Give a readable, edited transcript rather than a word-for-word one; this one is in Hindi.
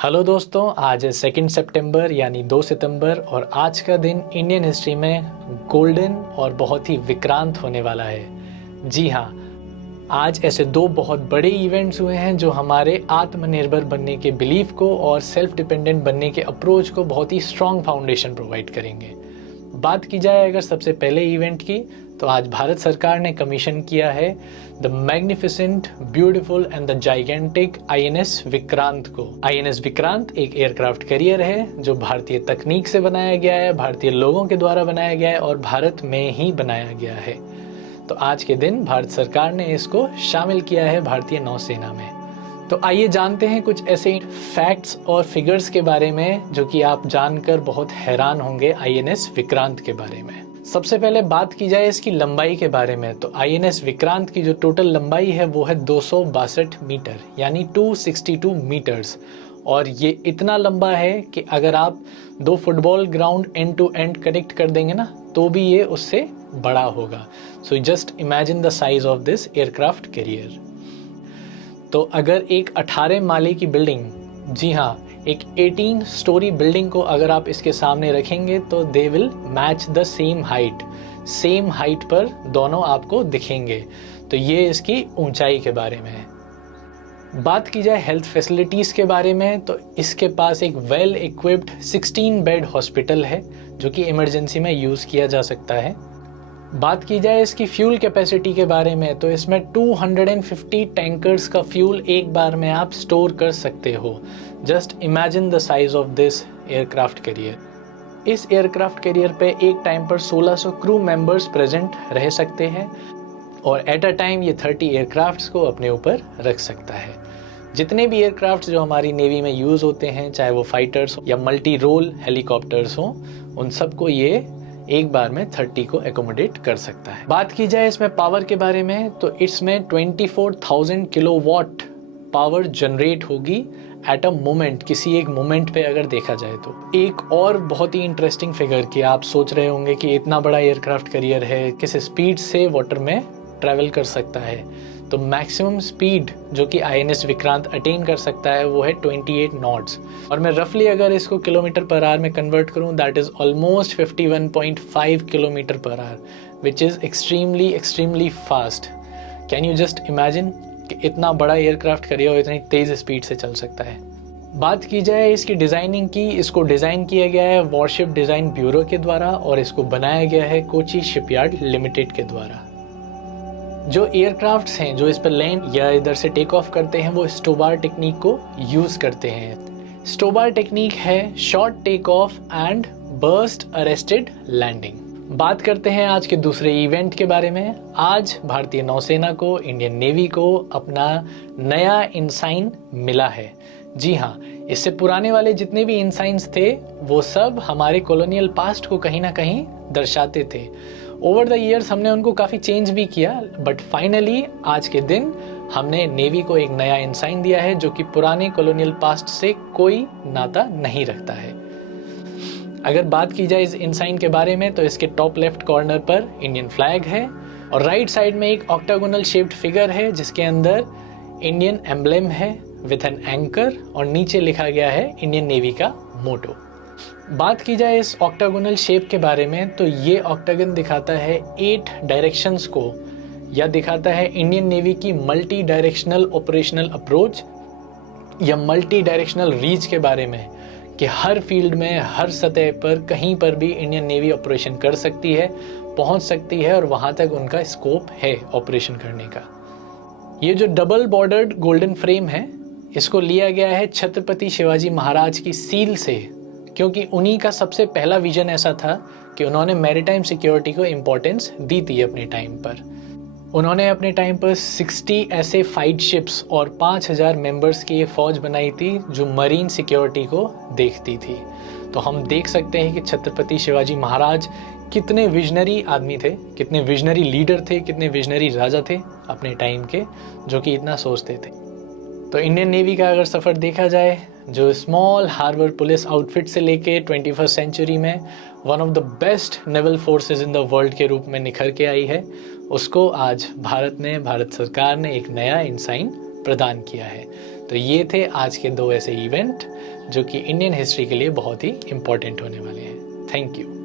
हेलो दोस्तों, आज है 2 सितंबर यानी 2 सितंबर और आज का दिन इंडियन हिस्ट्री में गोल्डन और बहुत ही विक्रांत होने वाला है। जी हाँ, आज ऐसे दो बहुत बड़े इवेंट्स हुए हैं जो हमारे आत्मनिर्भर बनने के बिलीफ को और सेल्फ डिपेंडेंट बनने के अप्रोच को बहुत ही स्ट्रॉन्ग फाउंडेशन प्रोवाइड करेंगे। बात की जाए अगर सबसे पहले इवेंट की, तो आज भारत सरकार ने कमीशन किया है the magnificent, beautiful and the gigantic INS Vikrant को। आईएनएस विक्रांत एक एयरक्राफ्ट कैरियर है जो भारतीय तकनीक से बनाया गया है, भारतीय लोगों के द्वारा बनाया गया है और भारत में ही बनाया गया है। तो आज के दिन भारत सरकार ने इसको शामिल किया है भारतीय नौसेना में। तो आइए जानते हैं कुछ ऐसे फैक्ट्स और फिगर्स के बारे में जो कि आप जानकर बहुत हैरान होंगे आईएनएस विक्रांत के बारे में। सबसे पहले बात की जाए इसकी लंबाई के बारे में, तो आईएनएस विक्रांत की जो टोटल लंबाई है वो है 262 मीटर यानी 262 मीटर्स। और ये इतना लंबा है कि अगर आप 2 football ground end to end connect कर देंगे ना तो भी ये उससे बड़ा होगा। So just imagine the size of this aircraft carrier. तो अगर एक 18 माले की बिल्डिंग, जी हाँ, एक 18 स्टोरी बिल्डिंग को अगर आप इसके सामने रखेंगे तो they will match the same height पर दोनों आपको दिखेंगे। तो ये इसकी ऊंचाई के बारे में है। बात की जाए हेल्थ फैसिलिटीज़ के बारे में, तो इसके पास एक वेल इक्विप्ड 16 बेड हॉस्पिटल है जो कि इमरजेंसी में यूज़ किया जा सकता है। बात की जाए इसकी फ्यूल कैपेसिटी के बारे में, तो इसमें 250 टैंकर्स का फ्यूल एक बार में आप स्टोर कर सकते हो। Just imagine the size of this aircraft career. इस एयरक्राफ्ट कैरियर पे एक टाइम पर 1600 क्रू मेंबर्स प्रेजेंट रह सकते हैं और एट अ टाइम ये 30 एयरक्राफ्ट्स को अपने ऊपर रख सकता है। जितने भी एयरक्राफ्ट जो हमारी नेवी में यूज़ होते हैं, चाहे वो फाइटर्स या मल्टी रोल हेलीकॉप्टर्स हों, उन सबको ये एक बार में 30 को एकोमोडेट कर सकता है। बात की जाए इसमें पावर के बारे में, तो इसमें 24,000 किलोवाट पावर जनरेट होगी एट अ मोमेंट, किसी एक मोमेंट पे अगर देखा जाए तो। एक और बहुत ही इंटरेस्टिंग फिगर कि आप सोच रहे होंगे कि इतना बड़ा एयरक्राफ्ट कैरियर है, किस स्पीड से वाटर में ट्रैवल कर सकता है। तो मैक्सिमम स्पीड जो कि आईएनएस विक्रांत अटेन कर सकता है वो है 28 नॉट्स। और मैं रफली अगर इसको किलोमीटर पर आवर में कन्वर्ट करूं, that is almost 51.5 kilometre per hour, which is extremely fast. Can you just imagine कि इतना बड़ा एयरक्राफ्ट कैरियर इतनी तेज़ स्पीड से चल सकता है। बात की जाए इसकी डिज़ाइनिंग की, इसको डिज़ाइन किया गया है वॉरशिप डिज़ाइन ब्यूरो के द्वारा और इसको बनाया गया है कोची शिपयार्ड लिमिटेड के द्वारा। जो एयरक्राफ्ट्स हैं जो इस पर लैंड या इधर से टेक ऑफ करते हैं वो स्टोबार टेक्निक को यूज़ करते हैं। स्टोबार टेक्निक है short take off and burst arrested landing. बात करते हैं आज के दूसरे इवेंट के बारे में। आज भारतीय नौसेना को, इंडियन नेवी को अपना नया इंसाइन मिला है। जी हाँ, इससे पुराने वाले जितने भी इंसाइन्स थे वो सब हमारे कॉलोनियल पास्ट को कहीं ना कहीं दर्शाते थे। ओवर द ईयर्स हमने उनको काफ़ी चेंज भी किया, बट फाइनली आज के दिन हमने नेवी को एक नया इंसाइन दिया है जो कि पुराने कॉलोनियल पास्ट से कोई नाता नहीं रखता है। अगर बात की जाए इस इंसाइन के बारे में, तो इसके टॉप लेफ्ट कॉर्नर पर इंडियन फ्लैग है और राइट साइड में एक ऑक्टागोनल शेप्ड फिगर है जिसके अंदर इंडियन एम्ब्लेम है विथ एन एंकर और नीचे लिखा गया है इंडियन नेवी का मोटो। बात की जाए इस ऑक्टागोनल शेप के बारे में, तो ये ऑक्टागन दिखाता है 8 डायरेक्शंस को या दिखाता है इंडियन नेवी की मल्टी डायरेक्शनल ऑपरेशनल अप्रोच या मल्टी डायरेक्शनल रीच के बारे में, कि हर फील्ड में, हर सतह पर, कहीं पर भी इंडियन नेवी ऑपरेशन कर सकती है, पहुंच सकती है और वहां तक उनका स्कोप है ऑपरेशन करने का। ये जो डबल बॉर्डर्ड गोल्डन फ्रेम है, इसको लिया गया है छत्रपति शिवाजी महाराज की सील से, क्योंकि उन्हीं का सबसे पहला विजन ऐसा था कि उन्होंने मैरीटाइम सिक्योरिटी को इम्पोर्टेंस दी थी अपने टाइम पर। उन्होंने अपने टाइम पर 60 ऐसे फाइट शिप्स और 5000 मेंबर्स की एक फ़ौज बनाई थी जो मरीन सिक्योरिटी को देखती थी। तो हम देख सकते हैं कि छत्रपति शिवाजी महाराज कितने विजनरी आदमी थे, कितने विजनरी लीडर थे, कितने विजनरी राजा थे अपने टाइम के, जो कि इतना सोचते थे। तो इंडियन नेवी का अगर सफ़र देखा जाए, जो स्मॉल हार्बर पुलिस आउटफिट से लेके 21st सेंचुरी में one of the best naval forces in the world के रूप में निखर के आई है, उसको आज भारत सरकार ने एक नया इंसाइन प्रदान किया है। तो ये थे आज के 2 ऐसे इवेंट जो कि इंडियन हिस्ट्री के लिए बहुत ही इम्पोर्टेंट होने वाले हैं। Thank you.